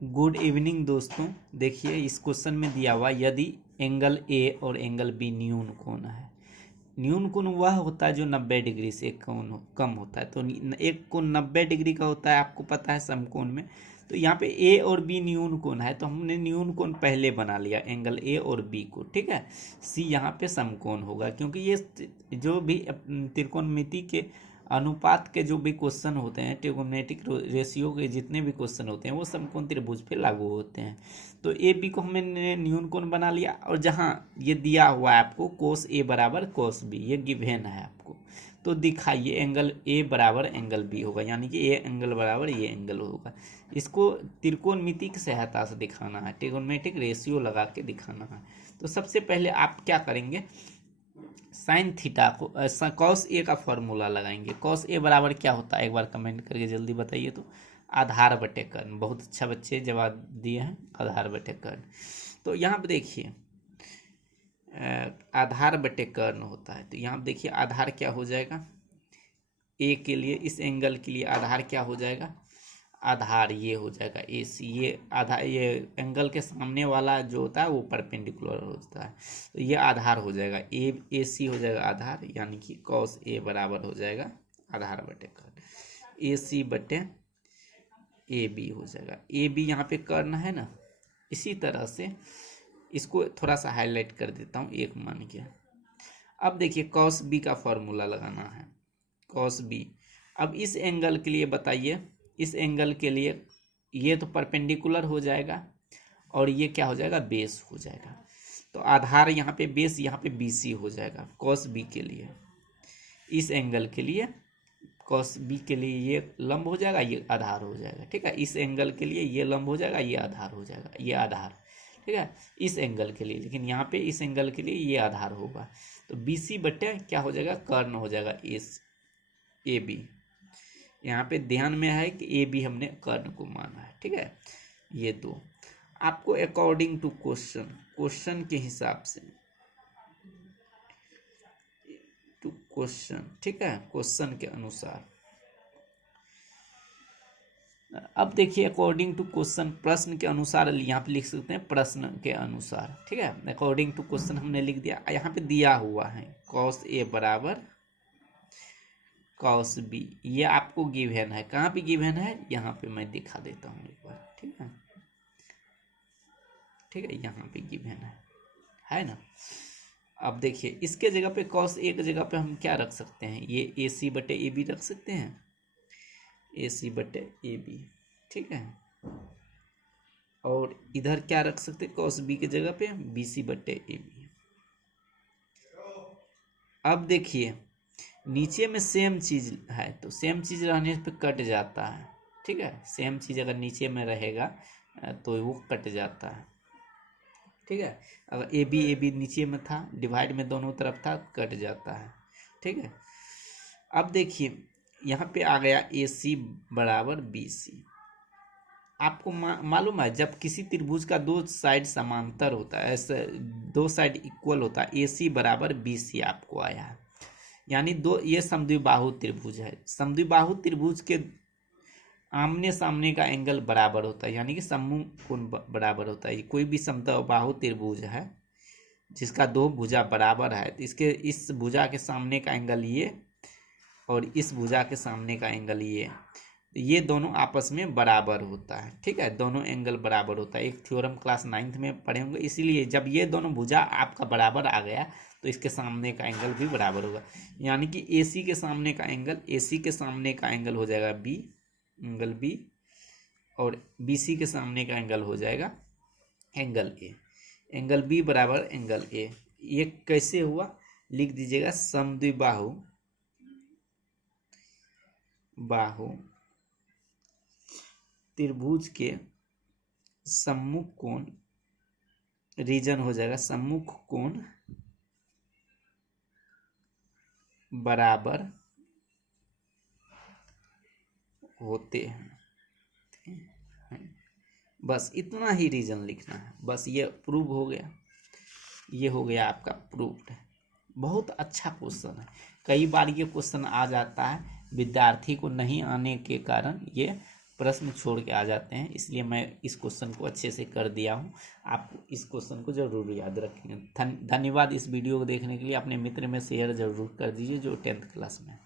Good evening दोस्तों। देखिए इस क्वेश्चन में दिया हुआ यदि एंगल ए और एंगल बी न्यून कोण है। न्यून कोण वह होता है जो 90 डिग्री से कम होता है। तो एक कोण 90 डिग्री का होता है, आपको पता है समकोण में। तो यहाँ पे ए और बी न्यून कोण है, तो हमने न्यून कोण पहले बना लिया एंगल ए और बी को। ठीक है, सी यहाँ पे समकोण होगा, क्योंकि ये जो भी त्रिकोणमिति के अनुपात के जो भी क्वेश्चन होते हैं, ट्रिगोनोमेट्रिक रेशियो के जितने भी क्वेश्चन होते हैं वो समकोण त्रिभुज पे लागू होते हैं। तो ए बी को हमने न्यून कोण बना लिया, और जहाँ ये दिया हुआ है आपको कोस ए बराबर कोस बी, ये गिवन है आपको, तो दिखाइए एंगल ए बराबर एंगल बी होगा, यानी कि ए एंगल बराबर ये एंगल होगा। इसको त्रिकोणमिति की सहायता से दिखाना है, ट्रिगोनोमेट्रिक रेशियो लगा के दिखाना है। तो सबसे पहले आप क्या करेंगे, साइन थीटा को कॉस ए का फॉर्मूला लगाएंगे। कॉस ए बराबर क्या होता है, एक बार कमेंट करके जल्दी बताइए। तो आधार बटे कर्ण, बहुत अच्छा बच्चे जवाब दिए हैं, आधार बटे कर्ण। तो यहाँ पे देखिए आधार बटे कर्ण होता है, तो यहाँ पे देखिए आधार क्या हो जाएगा, ए के लिए इस एंगल के लिए आधार क्या हो जाएगा, आधार ये हो जाएगा ए सी। ये आधार, ये एंगल के सामने वाला जो होता है वो परपेंडिकुलर होता है, तो ये आधार हो जाएगा ए सी हो जाएगा आधार, यानी कि कॉस ए बराबर हो जाएगा आधार बटे कर्ण, ए सी बटे ए बी हो जाएगा। ए बी यहाँ पे कर्ण है ना। इसी तरह से इसको थोड़ा सा हाईलाइट कर देता हूँ एक मान के। अब देखिए कॉस बी का फॉर्मूला लगाना है, कॉस बी। अब इस एंगल के लिए बताइए, इस एंगल के लिए ये तो परपेंडिकुलर हो जाएगा और ये क्या हो जाएगा, बेस हो जाएगा। तो आधार यहाँ पे बेस, यहाँ पे बी सी हो जाएगा कॉस बी के लिए। इस एंगल के लिए कॉस बी के लिए ये लंब हो जाएगा, ये आधार हो जाएगा। ठीक है, इस एंगल के लिए ये लंब हो जाएगा, ये आधार हो जाएगा, ये आधार। ठीक है, इस एंगल के लिए, लेकिन यहाँ पे इस एंगल के लिए ये आधार होगा। तो बी सी बटे क्या हो जाएगा, कर्ण हो जाएगा इस ए बी। यहाँ पे ध्यान में है कि ए बी हमने कर्ण को माना है। ठीक है, ये दो आपको अकॉर्डिंग टू क्वेश्चन के हिसाब से टू क्वेश्चन, ठीक है, क्वेश्चन के अनुसार। अब देखिए अकॉर्डिंग टू क्वेश्चन, प्रश्न के अनुसार यहाँ पे लिख सकते हैं प्रश्न के अनुसार। ठीक है, अकॉर्डिंग टू क्वेश्चन हमने लिख दिया। यहाँ पे दिया हुआ है कॉस ए बराबर कॉस बी, ये आपको गिवन है। कहाँ पे गिवन है, यहाँ पे मैं दिखा देता हूँ एक बार। ठीक है, ठीक है, यहाँ पे गिवन है ना। अब देखिए इसके जगह पे कॉस ए की जगह पे हम क्या रख सकते हैं, ये ए सी बटे ए बी रख सकते हैं, ए सी बटे ए बी। ठीक है, और इधर क्या रख सकते हैं, कॉस बी की जगह पे बी सी बटे ए बी। अब देखिए नीचे में सेम चीज है, तो सेम चीज रहने पे कट जाता है। ठीक है, सेम चीज अगर नीचे में रहेगा तो वो कट जाता है। ठीक है, अगर ए बी नीचे में था, डिवाइड में दोनों तरफ था, कट जाता है। ठीक है, अब देखिए यहाँ पे आ गया ए सी बराबर बी सी। आपको मालूम है जब किसी त्रिभुज का दो साइड समांतर होता है, ऐसे दो साइड इक्वल होता है, ए सी बराबर बी सी आपको आया है, यानी दो, ये समद्विबाहु त्रिभुज है। समद्विबाहु त्रिभुज के आमने सामने का एंगल बराबर होता है, यानी कि समूह कोण बराबर होता है। कोई भी समद्विबाहु त्रिभुज है जिसका दो भुजा बराबर है, तो इसके इस भुजा के सामने का एंगल ये और इस भुजा के सामने का एंगल ये दोनों आपस में बराबर होता है। ठीक है, दोनों एंगल बराबर होता है। एक थ्योरम क्लास 9th में पढ़े होंगे। इसीलिए जब ये दोनों भुजा आपका बराबर आ गया तो इसके सामने का एंगल भी बराबर होगा, यानी कि AC के सामने का एंगल, AC के सामने का एंगल हो जाएगा B, एंगल B, और BC के सामने का एंगल हो जाएगा एंगल A। एंगल B बराबर एंगल A। ये कैसे हुआ, लिख दीजिएगा, समद्विबाहु त्रिभुज के सम्मुख कोण, रीजन हो जाएगा सम्मुख कोण बराबर होते हैं। बस इतना ही रीजन लिखना है, बस ये प्रूव हो गया, ये हो गया आपका प्रूव्ड। बहुत अच्छा क्वेश्चन है। कई बार ये क्वेश्चन आ जाता है, विद्यार्थी को नहीं आने के कारण ये प्रश्न छोड़ के आ जाते हैं, इसलिए मैं इस क्वेश्चन को अच्छे से कर दिया हूँ। आप इस क्वेश्चन को जरूर याद रखेंगे। धन्यवाद इस वीडियो को देखने के लिए। अपने मित्र में शेयर जरूर कर दीजिए जो 10th क्लास में है।